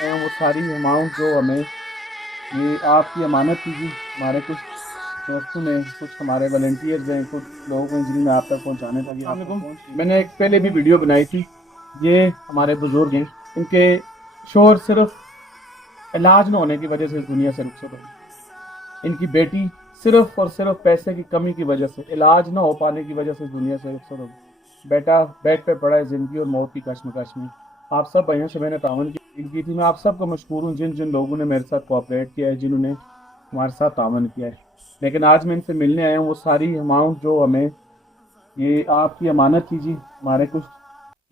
हैं वो सारी अमाउंट जो हमें ये आपकी अमानत थी जी। हमारे कुछ दोस्तों ने, कुछ हमारे वॉलंटियर्स हैं, कुछ लोग हैं जिन्होंने आप तक पहुंचाने था कि आप तक पहुंच गई। मैंने एक पहले भी वीडियो बनाई थी। ये हमारे बुजुर्ग हैं, इनके शोहर सिर्फ इलाज न होने की वजह से इस दुनिया से रुखसत हो गई। इनकी बेटी सिर्फ और सिर्फ पैसे की कमी की वजह से, इलाज ना हो पाने की वजह से इस दुनिया से रुखसत हो गई। बेटा बेड पे पड़ा है जिंदगी और मौत की कश्मकश में। आप सब भाइयों से मैंने तावन की अपील की थी। मैं आप सबको मशकूर हूँ जिन जिन लोगों ने मेरे साथ कोऑपरेट किया है, जिन्होंने हमारे साथ तावन किया है। लेकिन आज मैं इनसे मिलने आया हूँ। वो सारी अमाउंट जो हमें ये आपकी अमानत थी जी। हमारे कुछ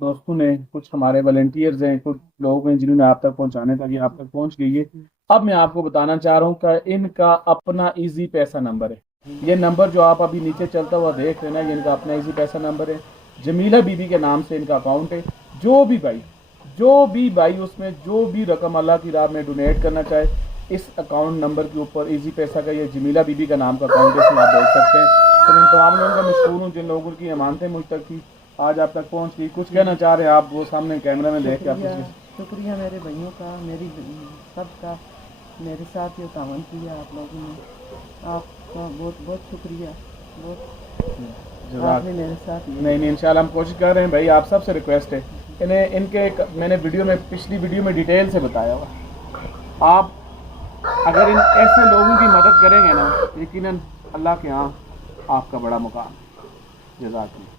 दोस्तों ने, कुछ हमारे वॉलंटियर्स हैं, कुछ लोग हैं जिन्होंने आप तक पहुंचाने था कि आप तक पहुंच गई है। अब मैं आपको बताना चाह रहा हूँ कि इनका अपना इजी पैसा नंबर है। ये नंबर जो आप अभी नीचे चलता हुआ देख रहे हैं ना, ये इनका अपना इजी पैसा नंबर है। जमीला बीबी के नाम से इनका अकाउंट है। जो भी भाई उसमें जो भी रकम अल्लाह की राह में डोनेट करना चाहे, इस अकाउंट नंबर के ऊपर इजी पैसा का, ये जमीला बीबी का नाम का अकाउंट है, इसमें आप देख सकते हैं। तो मैं तमाम लोगों का मशहूर हूँ जिन लोगों की अमानतें मुझ तक थी, आज आप तक पहुँच गई। कुछ कहना चाह रहे हैं आप? वो सामने कैमरा में देख के आप शुक्रिया कुछ। शुक्रिया मेरे भाइयों का, मेरी सबका मेरे साथ ये तावन किया आप लोगों ने। आपका बहुत बहुत शुक्रिया। बहुत आपने मेरे साथ ये नहीं नहीं, इंशाल्लाह हम कोशिश कर रहे हैं भाई। आप सबसे रिक्वेस्ट है, इन्हें मैंने वीडियो में, पिछली वीडियो में डिटेल से बताया हुआ। आप अगर इन ऐसे लोगों की मदद करेंगे ना, यकीनन अल्लाह के यहाँ आपका बड़ा मुकाम। जज़ाकल्लाह।